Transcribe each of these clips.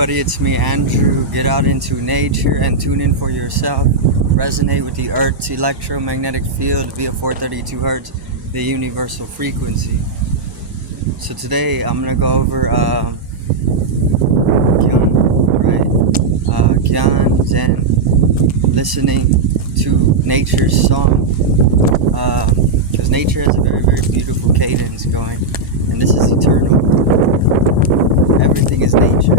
everybody, it's me, Andrew. Get out into nature and tune in for yourself. Resonate with the Earth's electromagnetic field via 432 Hertz, the universal frequency. So today I'm gonna go over Gyan, right? Gyan, Zen, listening to nature's song. Because nature has a very, very beautiful cadence going, and this is eternal. Everything is nature,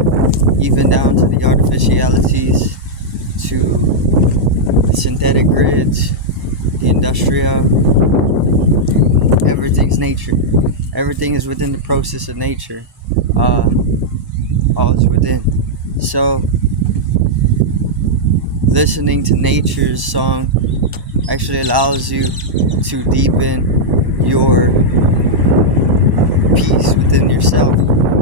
even down to the artificialities, to the synthetic grids, the industrial. Everything's nature. Everything is within the process of nature. All is within. So, listening to nature's song actually allows you to deepen your peace within yourself.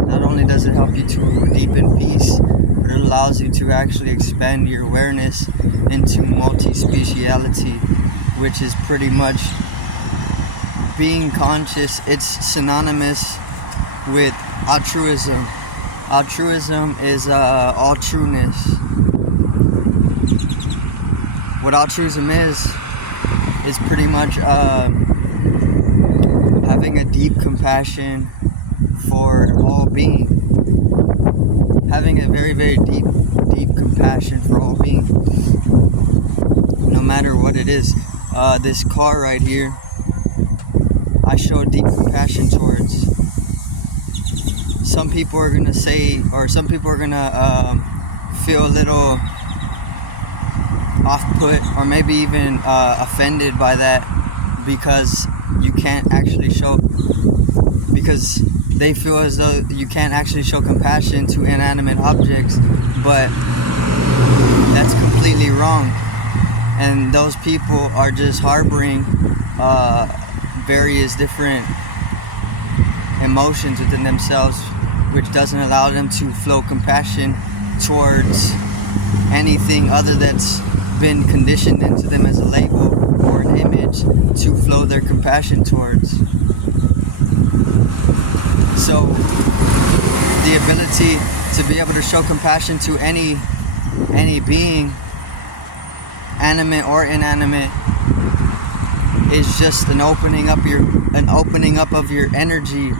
Not only does it help you to deepen peace, but it allows you to actually expand your awareness into multi-speciality, which is pretty much being conscious. It's synonymous with altruism. Altruism is all trueness. What altruism is pretty much having a deep compassion for all being. Having a very, very deep compassion for all being. No matter what it is. This car right here, I show deep compassion towards. Some people are gonna say, or some people are gonna feel a little off-put, or maybe even offended by that, because you can't actually show, because they feel as though you can't actually show compassion to inanimate objects, but that's completely wrong. And those people are just harboring various different emotions within themselves, which doesn't allow them to flow compassion towards anything other that's been conditioned into them as a label or an image to flow their compassion towards. So the ability to be able to show compassion to any being, animate or inanimate, is just an opening up of your energy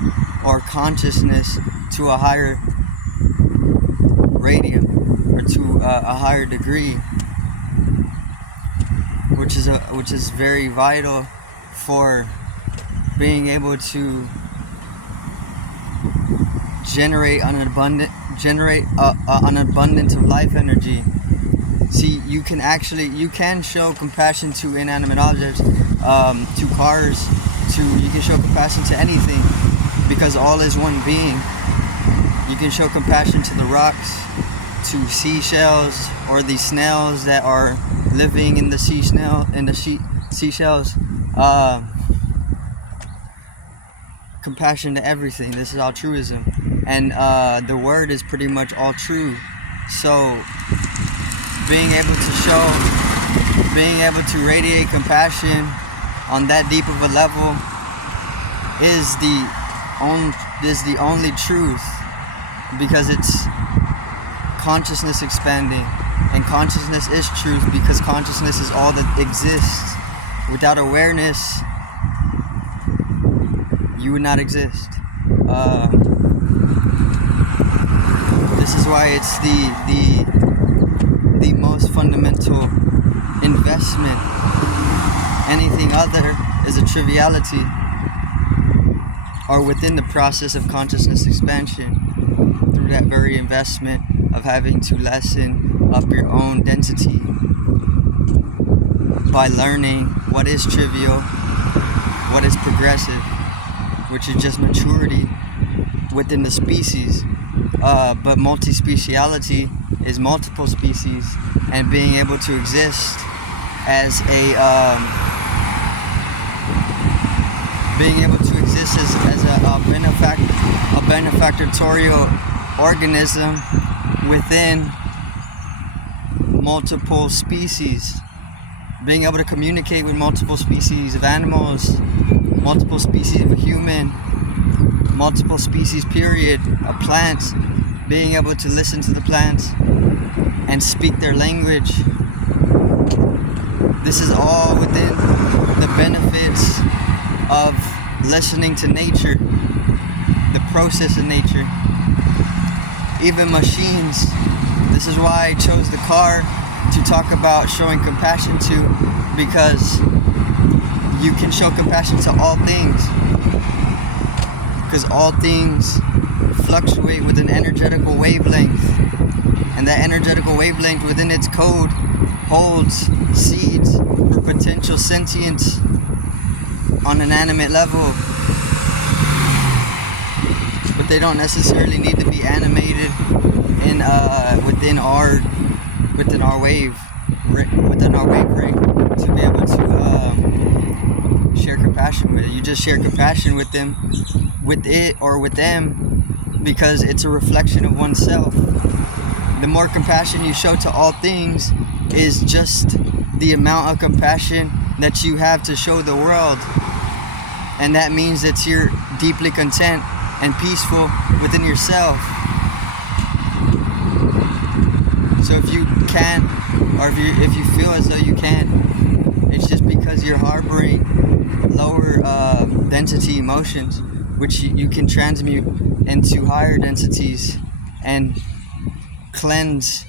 or consciousness to a higher radium, or to a higher degree, which is very vital for being able to generate an abundance of life energy. See, you can show compassion to inanimate objects, to cars, you can show compassion to anything, because all is one being. You can show compassion to the rocks, to seashells, or the snails that are living in the seashells. Compassion to everything. This is altruism, and the word is pretty much all true. So being able to radiate compassion on that deep of a level is the only truth, because it's consciousness expanding, and consciousness is truth, because consciousness is all that exists. Without awareness, you would not exist. This is why it's the most fundamental investment. Anything other is a triviality, or within the process of consciousness expansion, through that very investment of having to lessen up your own density by learning what is trivial, what is progressive, which is just maturity within the species. But multi-speciality is multiple species, and being able to exist as a benefactorial organism within multiple species. Being able to communicate with multiple species of animals, multiple species of a human, multiple species period of plants, being able to listen to the plants and speak their language. This is all within the benefits of listening to nature, the process of nature. Even machines. This is why I chose the car to talk about showing compassion to, because you can show compassion to all things, because all things fluctuate with an energetical wavelength, and that energetical wavelength within its code holds seeds for potential sentience on an animate level, but they don't necessarily need to be animated in within our wave rate to be able to share compassion with it. You just share compassion with them, with it or with them, because it's a reflection of oneself. The more compassion you show to all things is just the amount of compassion that you have to show the world, and that means that you're deeply content and peaceful within yourself. So if you can't, or if you feel as though you can't, it's just because you're harboring lower density emotions, which you can transmute into higher densities and cleanse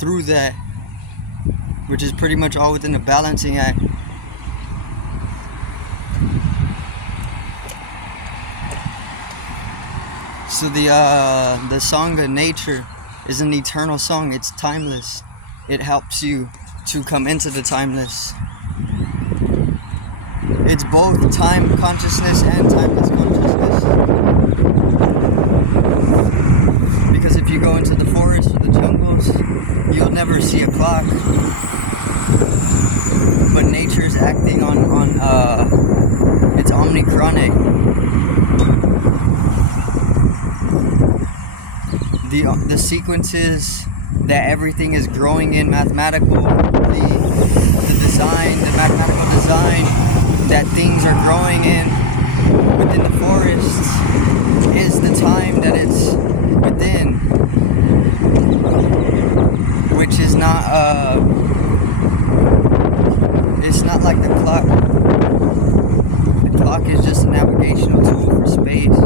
through that, which is pretty much all within a balancing act. So the song of nature is an eternal song. It's timeless. It helps you to come into the timeless. It's both time consciousness and timeless consciousness. Because if you go into the forest or the jungles, you'll never see a clock. But nature's acting on it's omnichronic. The sequences that everything is growing in mathematical, the mathematical design that things are growing in within the forests is the time that it's within, which is not it's not like the clock. The clock is just a navigational tool for space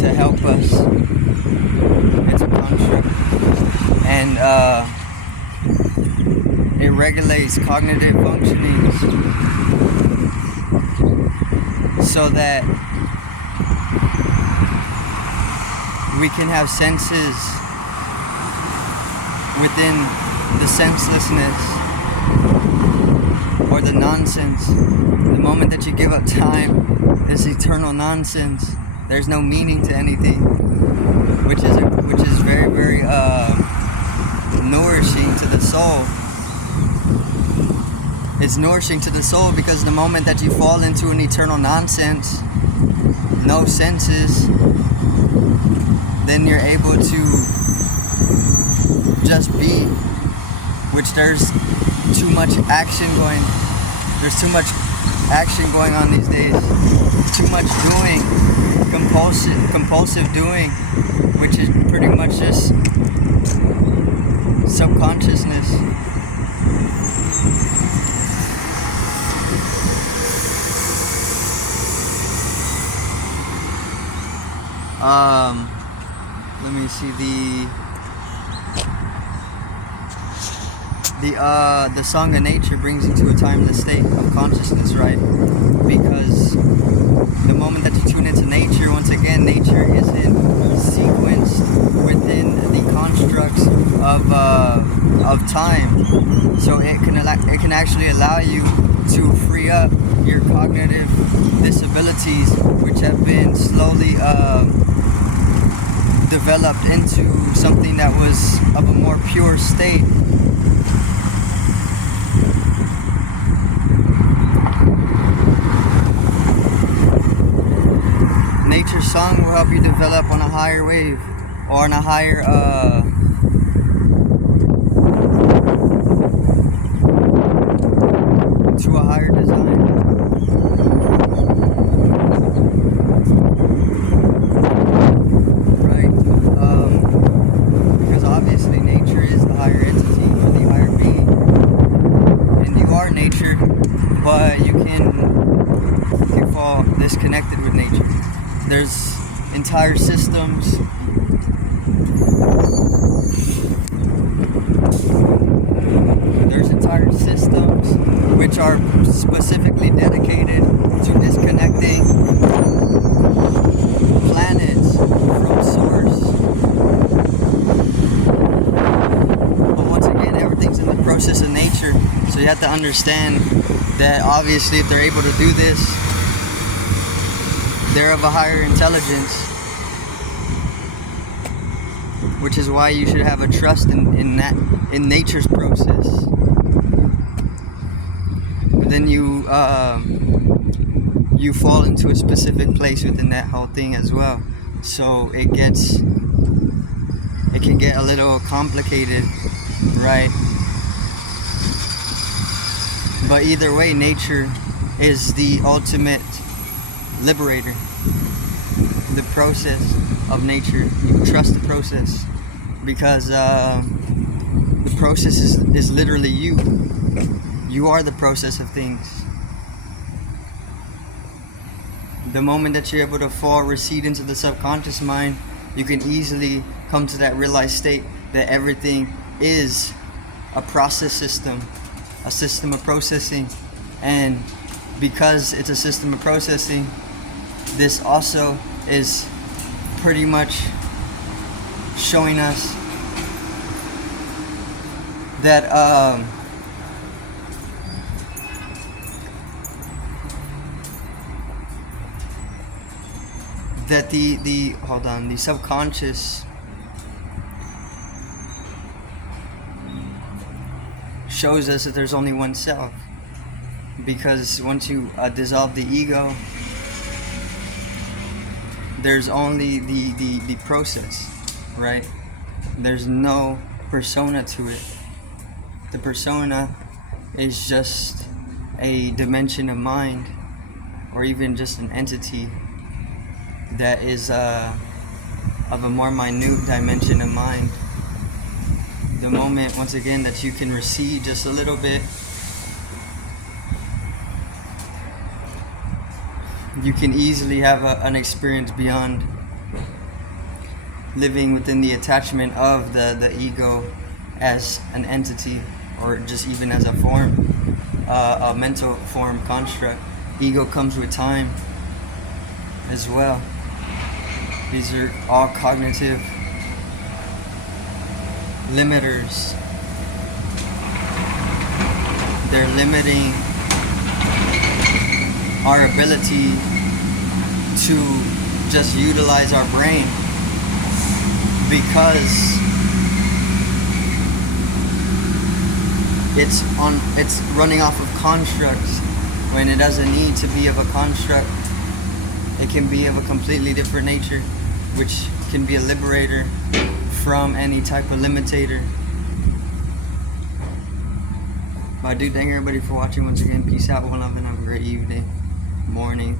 to help us. It's a construct, and it regulates cognitive functionings so that we can have senses within the senselessness or the nonsense. The moment that you give up time, it's eternal nonsense. There's no meaning to anything, which is very, very nourishing to the soul. It's nourishing to the soul because the moment that you fall into an eternal nonsense, no senses, then you're able to just be, which there's too much action going. There's too much action going on these days. Too much doing, compulsive doing, which is pretty much just subconsciousness. Let me see the song of nature brings you to a timeless state of consciousness, right? Because the moment that you tune into nature, once again, nature isn't sequenced within the constructs of time, so it can actually allow you to free up your cognitive disabilities, which have been slowly developed into something that was of a more pure state. Nature's song will help you develop on a higher wave, or on a higher to a higher design. disconnected with nature. There's entire systems. There's entire systems which are specifically dedicated to disconnecting planets from source. But once again, everything's in the process of nature. So you have to understand that obviously if they're able to do this, they're of a higher intelligence, which is why you should have a trust in nature's process. But then you fall into a specific place within that whole thing as well. So it can get a little complicated, right? But either way, nature is the ultimate liberator. The process of nature, you trust the process, because the process is literally you. You are the process of things. The moment that you're able to recede into the subconscious mind, you can easily come to that realized state that everything is a process system, a system of processing. And because it's a system of processing, this also is pretty much showing us that the subconscious shows us that there's only one self, because once you dissolve the ego, there's only the process, right? There's no persona to it. The persona is just a dimension of mind, or even just an entity that is of a more minute dimension of mind. The moment, once again, that you can recede just a little bit, you can easily have an experience beyond living within the attachment of the ego as an entity, or just even as a form, a mental form construct. Ego comes with time as well. These are all cognitive limiters. They're limiting our ability to just utilize our brain, because it's running off of constructs when it doesn't need to be of a construct. It can be of a completely different nature, which can be a liberator from any type of limitator. I do thank everybody for watching once again. Peace out, one love, and have a great evening, morning,